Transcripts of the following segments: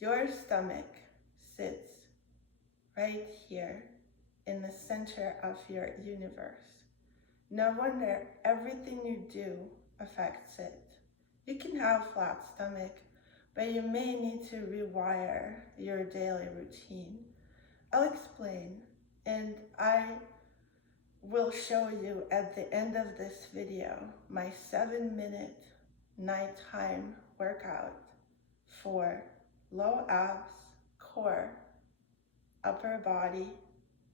Your stomach sits right here in the center of your universe. No wonder everything you do affects it. You can have flat stomach, but you may need to rewire your daily routine. I'll explain, and I will show you at the end of this video my 7-minute nighttime workout for low abs, core, upper body,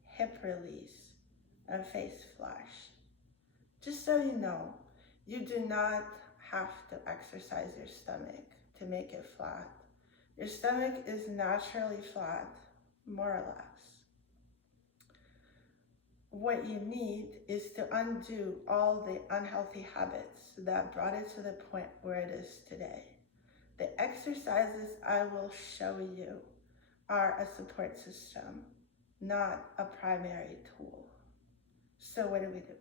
hip release, and face flush. Just so you know, you do not have to exercise your stomach to make it flat. Your stomach is naturally flat, more or less. What you need is to undo all the unhealthy habits that brought it to the point where it is today. The exercises I will show you are a support system, not a primary tool. So what do we do?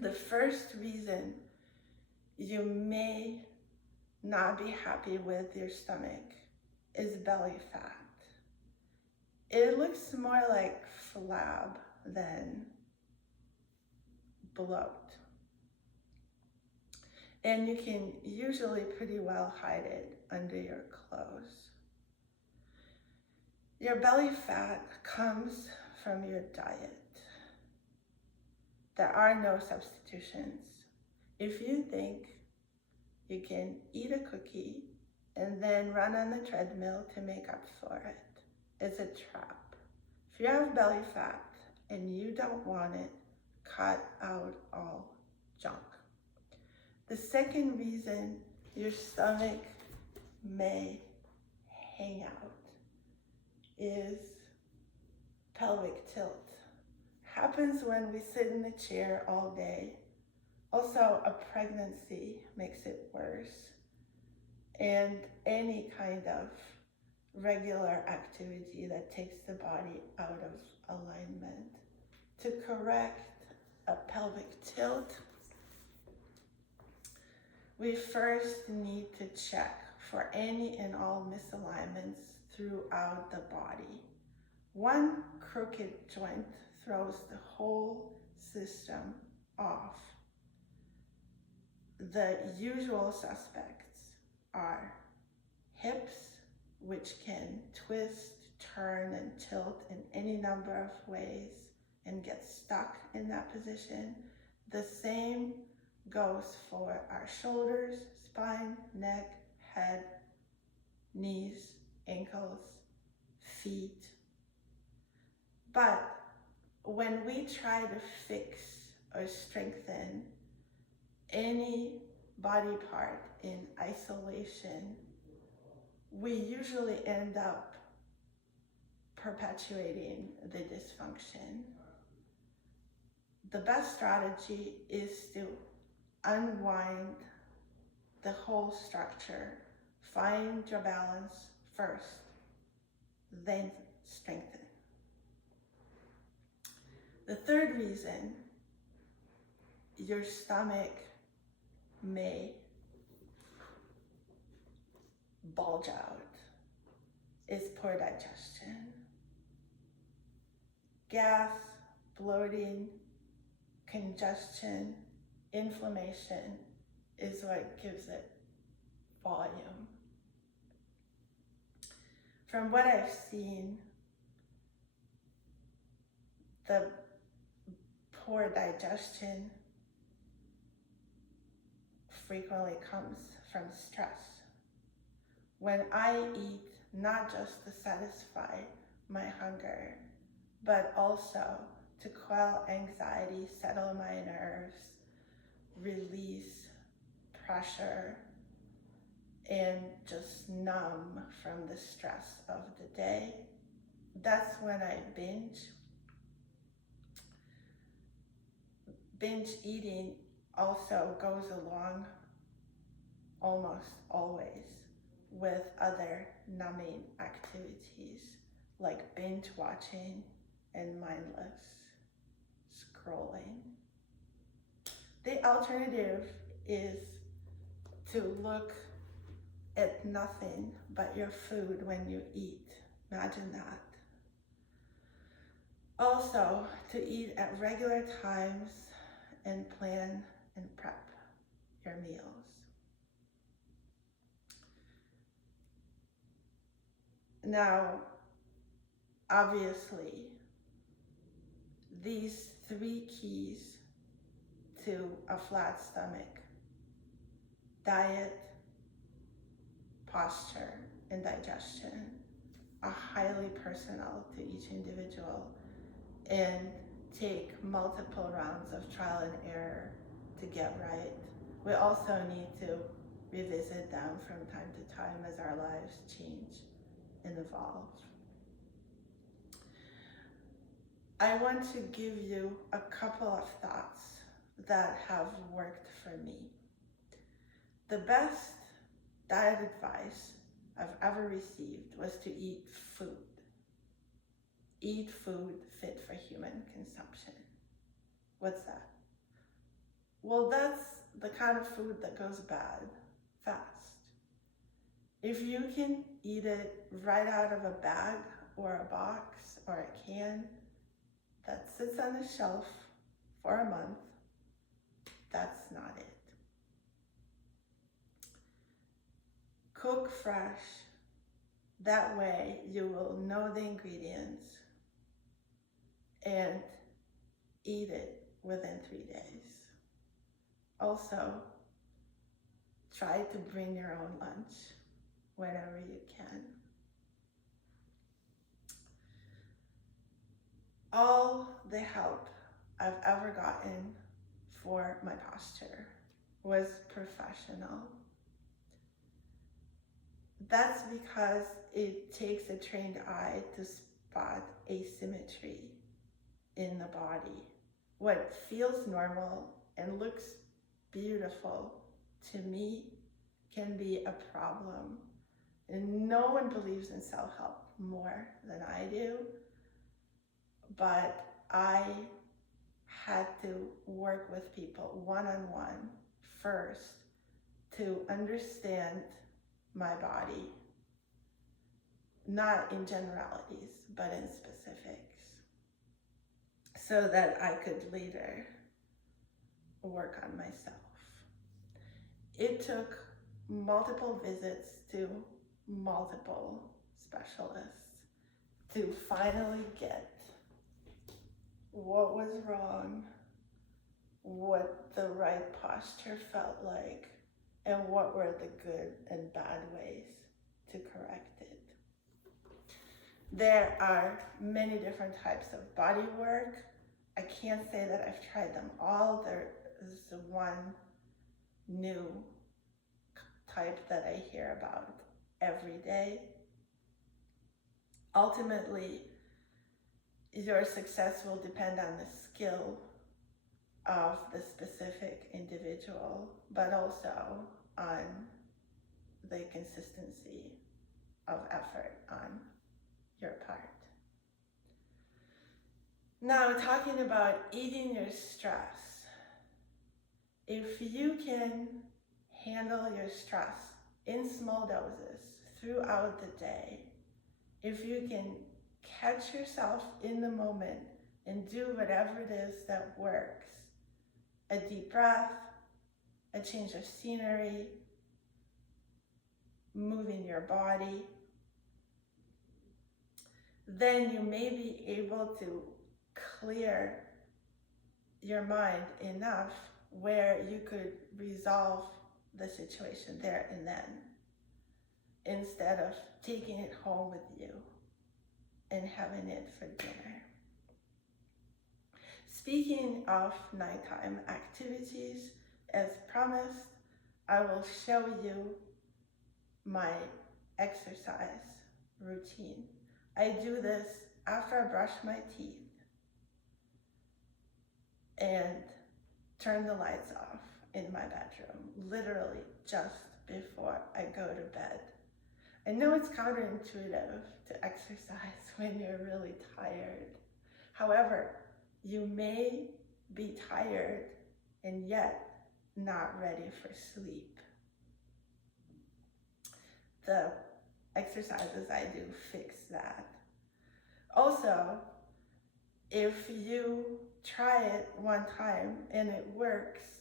The first reason you may not be happy with your stomach is belly fat. It looks more like flab than bloat. And you can usually pretty well hide it under your clothes. Your belly fat comes from your diet. There are no substitutions. If you think you can eat a cookie and then run on the treadmill to make up for it, it's a trap. If you have belly fat and you don't want it, cut out all junk. The second reason your stomach may hang out is pelvic tilt. Happens when we sit in the chair all day. Also, a pregnancy makes it worse. And any kind of regular activity that takes the body out of alignment. To correct a pelvic tilt, we first need to check for any and all misalignments throughout the body. One crooked joint throws the whole system off. The usual suspects are hips, which can twist, turn, and tilt in any number of ways and get stuck in that position. The same goes for our shoulders, spine, neck, head, knees, ankles, feet. But when we try to fix or strengthen any body part in isolation, we usually end up perpetuating the dysfunction. The best strategy is to unwind the whole structure. Find your balance first, then strengthen. The third reason your stomach may bulge out is poor digestion. Gas, bloating, congestion, inflammation is what gives it volume. From what I've seen, the poor digestion frequently comes from stress. When I eat, not just to satisfy my hunger, but also to quell anxiety, settle my nerves, release pressure, and just numb from the stress of the day, that's when I binge. Binge eating also goes along almost always with other numbing activities like binge watching and mindless scrolling. The alternative is to look at nothing but your food when you eat. Imagine that. Also, to eat at regular times and plan and prep your meals. Now, obviously, these 3 keys to a flat stomach: diet, posture, and digestion, are highly personal to each individual and take multiple rounds of trial and error to get right. We also need to revisit them from time to time as our lives change and evolve. I want to give you a couple of thoughts that have worked for me. The best diet advice I've ever received was to eat food. Eat food fit for human consumption. What's that? Well, that's the kind of food that goes bad fast. If you can eat it right out of a bag or a box or a can that sits on the shelf for a month, that's not it. Cook fresh. That way you will know the ingredients and eat it within 3 days. Also, try to bring your own lunch whenever you can. All the help I've ever gotten for my posture was professional. That's because it takes a trained eye to spot asymmetry in the body. What feels normal and looks beautiful to me can be a problem. And no one believes in self-help more than I do, but I had to work with people one-on-one first to understand my body, not in generalities, but in specifics, so that I could later work on myself. It took multiple visits to multiple specialists to finally get what was wrong, what the right posture felt like, and what were the good and bad ways to correct it. There are many different types of body work. I can't say that I've tried them all. There is one new type that I hear about every day. Ultimately, your success will depend on the skill of the specific individual, but also on the consistency of effort on your part. Now, talking about eating your stress, if you can handle your stress in small doses throughout the day, if you can catch yourself in the moment and do whatever it is that works, a deep breath, a change of scenery, moving your body, then you may be able to clear your mind enough where you could resolve the situation there and then, instead of taking it home with you and having it for dinner. Speaking of nighttime activities, as promised, I will show you my exercise routine. I do this after I brush my teeth and turn the lights off in my bedroom, literally just before I go to bed. I know it's counterintuitive to exercise when you're really tired. However, you may be tired and yet not ready for sleep. the exercises I do fix that. Also, if you try it one time and it works,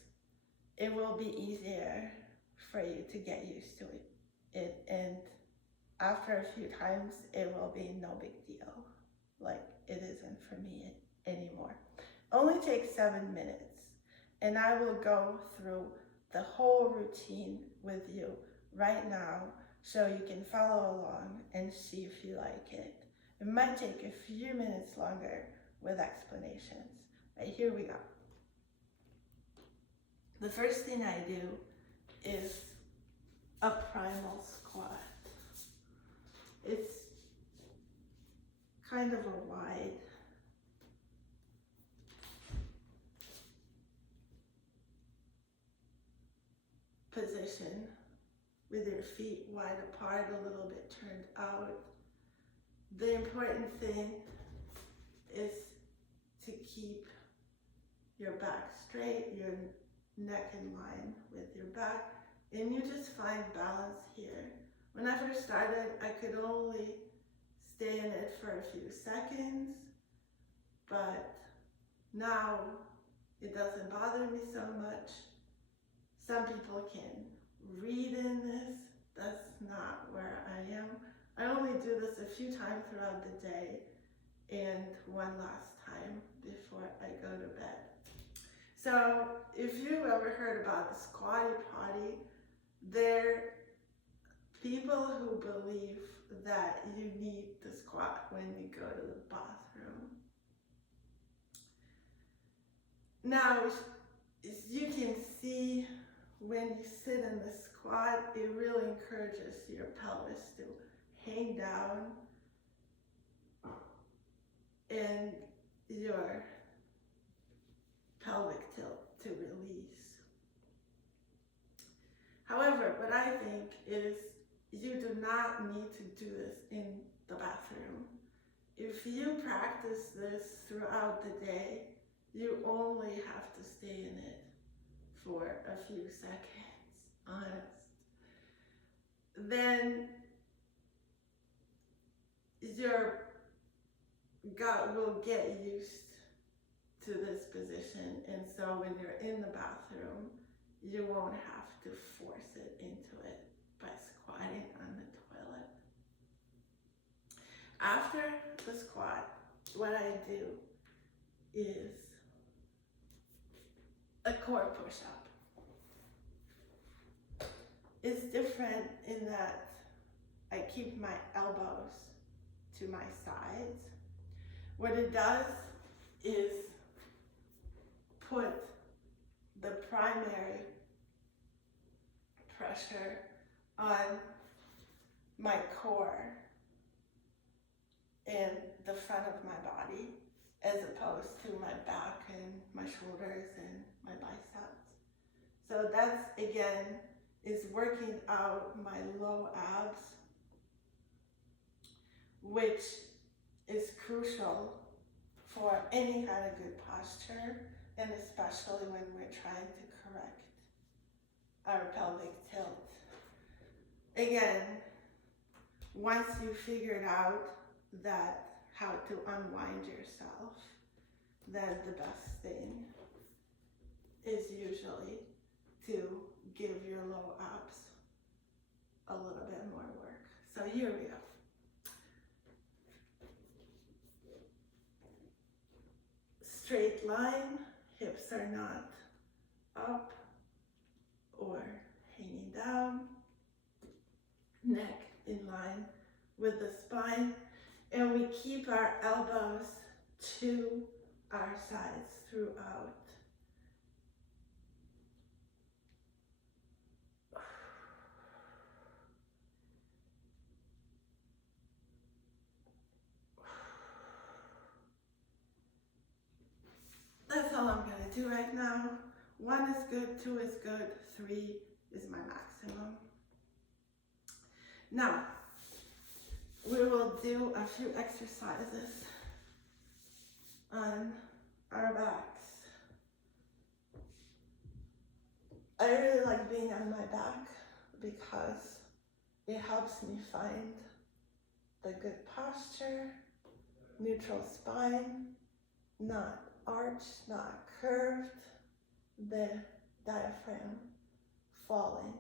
it will be easier for you to get used to it. And after a few times, it will be no big deal. Like it isn't for me anymore. Only takes 7 minutes. And I will go through the whole routine with you right now so you can follow along and see if you like it. It might take a few minutes longer with explanations. Right, here we go. The first thing I do is a primal squat. It's kind of a wide position with your feet wide apart, a little bit turned out. The important thing is to keep your back straight, your neck in line with your back, and you just find balance here. When I first started, I could only stay in it for a few seconds, but now it doesn't bother me so much. Some people can read in this. That's not where I am. I only do this a few times throughout the day and one last time before I go to bed. So if you've ever heard about the squatty potty, they're people who believe that you need to squat when you go to the bathroom. Now, as you can see, when you sit in the squat, it really encourages your pelvis to hang down and your pelvic tilt to release. However, what I think is you do not need to do this in the bathroom. If you practice this throughout the day, you only have to stay in it for a few seconds, honest. Then your gut will get used to this position, and so when you're in the bathroom, you won't have to force it into it by squatting on the toilet. After the squat, what I do is a core push-up. It's different in that I keep my elbows to my sides. What it does is put the primary pressure on my core and the front of my body, as opposed to my back and my shoulders and my biceps. So that's, again, is working out my low abs, which is crucial for any kind of good posture, and especially when we're trying to correct our pelvic tilt. Again, once you figured out that how to unwind yourself, then the best thing is usually to give your low abs a little bit more work. So here we go. Straight line, hips are not up or hanging down, neck in line with the spine, and we keep our elbows to our sides throughout. That's all I'm gonna do right now. 1 is good, 2 is good, 3 is my maximum. Now, we will do a few exercises on our backs. I really like being on my back because It helps me find the good posture, neutral spine, not arched, not curved, the diaphragm falling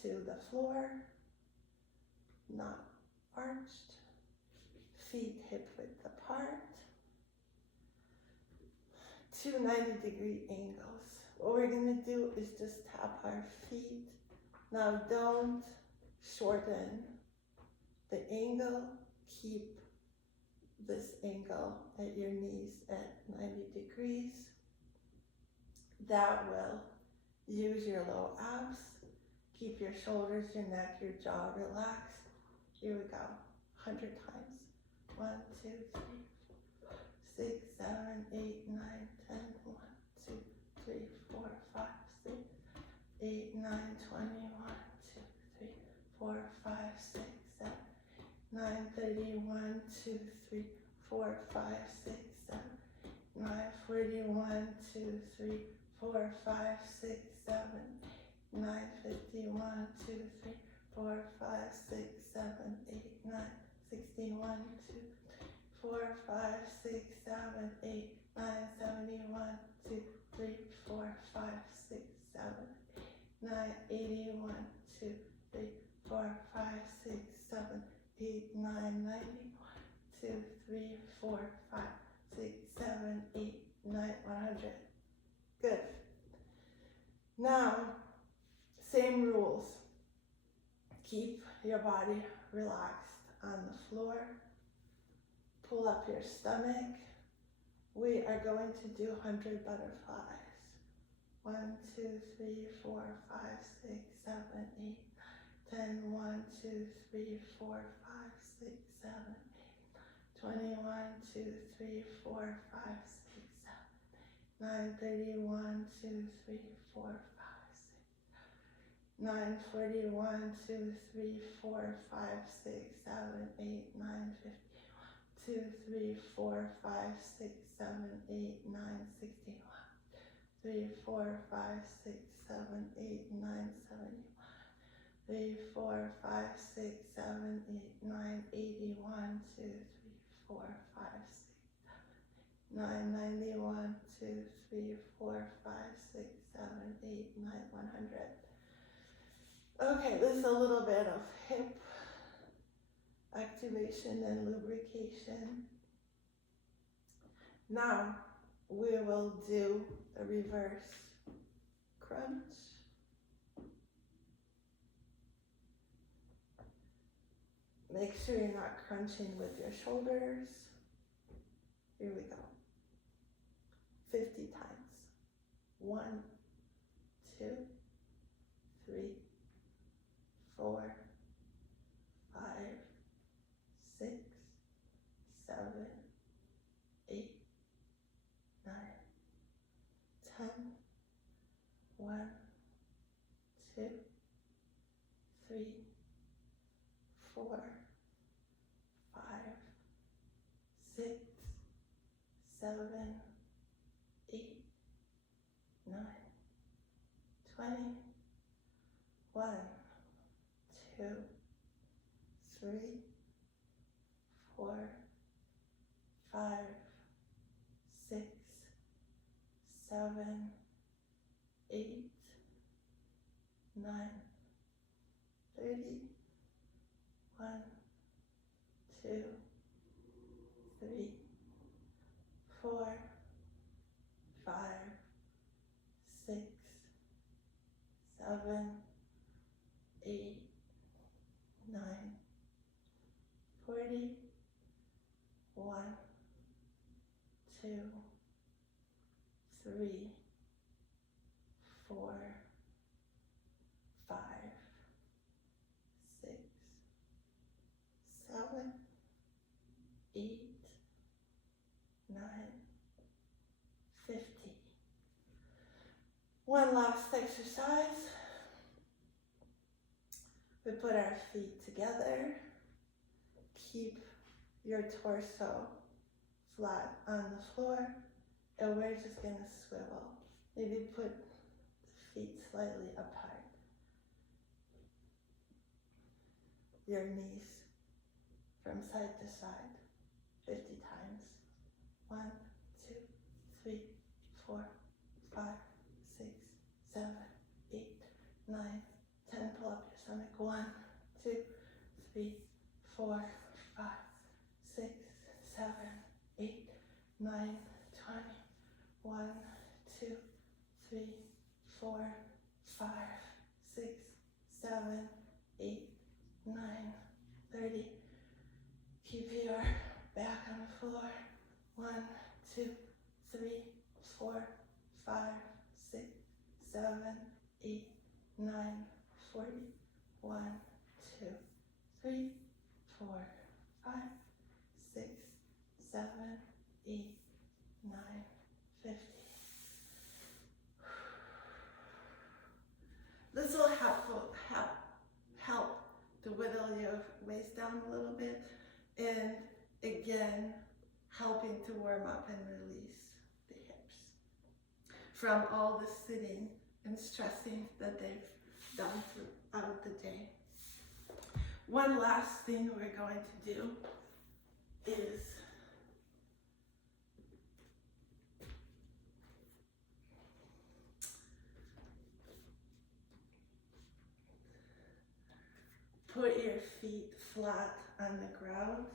to the floor, not arched, feet hip width apart, 2 90-degree angles. What we're going to do is just tap our feet. Now don't shorten the angle, keep this angle at your knees at 90 degrees. That will use your low abs. Keep your shoulders, your neck, your jaw relaxed. Here we go, 100 times. 1, 2, 3, 4, 6, 7, 8, 9, 10. 1, 2, 3, 4, 5, 6, 8, 9, 20. 1, 2, 3, 4, 5, 6, 7, 9, 30. 1, 2, 3, 4, 5, 6, 7, 9, 40. 1, 2, 3, 4, 5, 6, 7, 9, 50. 1, 2, 3, 4, 5, 6, 7, 8, 9, 60. 1, 2, 4, 5, 6, 7, 8, 9, 70. 1, 2, 3, 4, 5, 6, 7, 9, 80. 1, 2, 3, 4, 5, 6, 7, 8, 9, 90. 1, 2, 3, 4, 5, 6, 7, 8, 9, 100. Good. Now, same rules. Keep your body relaxed on the floor. Pull up your stomach. We are going to do 100 butterflies. 1, 2, 3, 4, 5, 6, 7, 8, 10. 1, 2, 3, 4, 5, 6, 7, 8, 20. 1, 2, 3, 4, 5, 6, 7, 9, 30. 1, 2, 3, 4, 5, 6, 9, 40. 1, 2, 3, 4, 5, 6, 7, 8, 9, 50. 2, 3, 4, 5, 6, 7, 8, 9, 61. 3, 4, 5, 6, 7, 8, 9, 71. 3, 4, 5, 6, 7, 8, 9, 80. 1, 2, 3, 4, 5, 6, 9, 90. 1, 2, 3, 4, 5, 6, 7, 8, 9, 100. Okay, this is a little bit of hip activation and lubrication. Now we will do a reverse crunch. Make sure you're not crunching with your shoulders. Here we go. 50 times. 1, 2, 3, 4, 5, 6, 7, 8, 9, 10. 1, 2, 3, 4, 5, 6, 7, 8, 9, 20. 1, 2, 3, 4, 5, 6, 7, 8, 9, 30. 1, 2, 3, 4, 5, 6, 7, 8, 9, 40. 1, 2, 3, 4, 5, 6, 7, 8, 9, 50. One last exercise. We put our feet together. Keep your torso flat on the floor, and we're just going to swivel. Maybe put the feet slightly apart. your knees from side to side 50 times. 1, 2, 3, 4, 5, 6, 7, 8, 9, 10. Pull up your stomach. 1, 2, 3, 4, 5, 6, 7, 8, 9, 20. 1, 2, 3, 4, 5, 6, 7, 8, 9, 30. Keep your back on the floor. 1, 2, 3, 4, 5, 6, 7, 8, 9, 40. 1, 2, 3, 4, 5, 6, 7, 8, 9, 50. This will help to whittle your waist down a little bit, and again, helping to warm up and release the hips from all the sitting and stressing that they've done throughout the day. One last thing we're going to do is put your feet flat on the ground,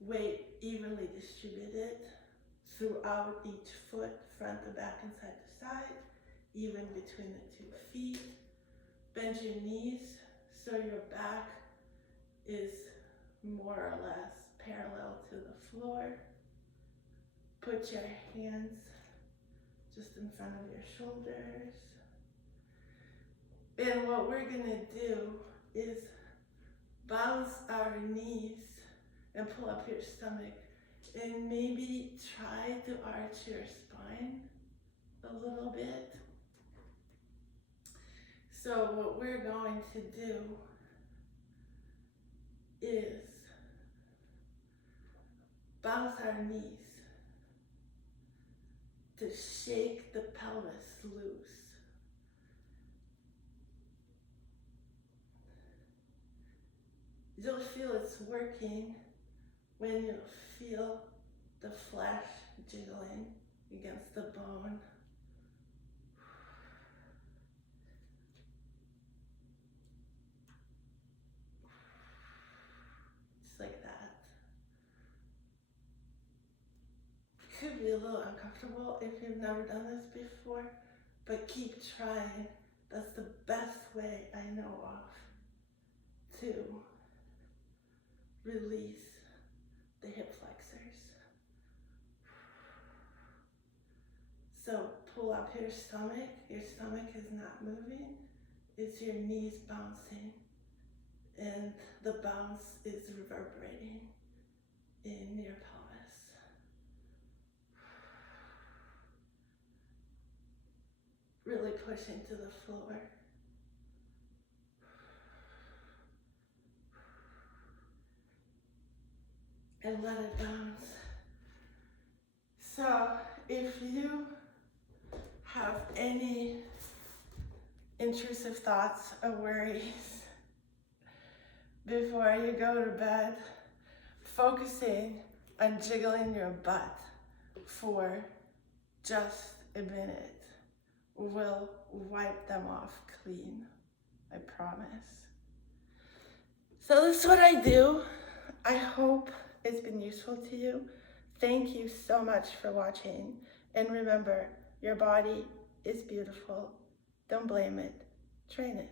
weight evenly distributed throughout each foot, front to back and side to side, even between the 2 feet. Bend your knees so your back is more or less parallel to the floor. Put your hands just in front of your shoulders. And what we're gonna do is bounce our knees and pull up your stomach, and maybe try to arch your spine a little bit. So what we're going to do is bounce our knees to shake the pelvis loose. You'll feel it's working when you feel the flesh jiggling against the bone. Just like that. It could be a little uncomfortable if you've never done this before, but keep trying. That's the best way I know of to release the hip flexors. So pull up your stomach. Your stomach is not moving. It's your knees bouncing, and the bounce is reverberating in your pelvis. Really push into the floor. And let it bounce. So if you have any intrusive thoughts or worries before you go to bed, focusing on jiggling your butt for just a minute will wipe them off clean, I promise. So this is what I do. I hope it's been useful to you. Thank you so much for watching. And remember, your body is beautiful. Don't blame it. Train it.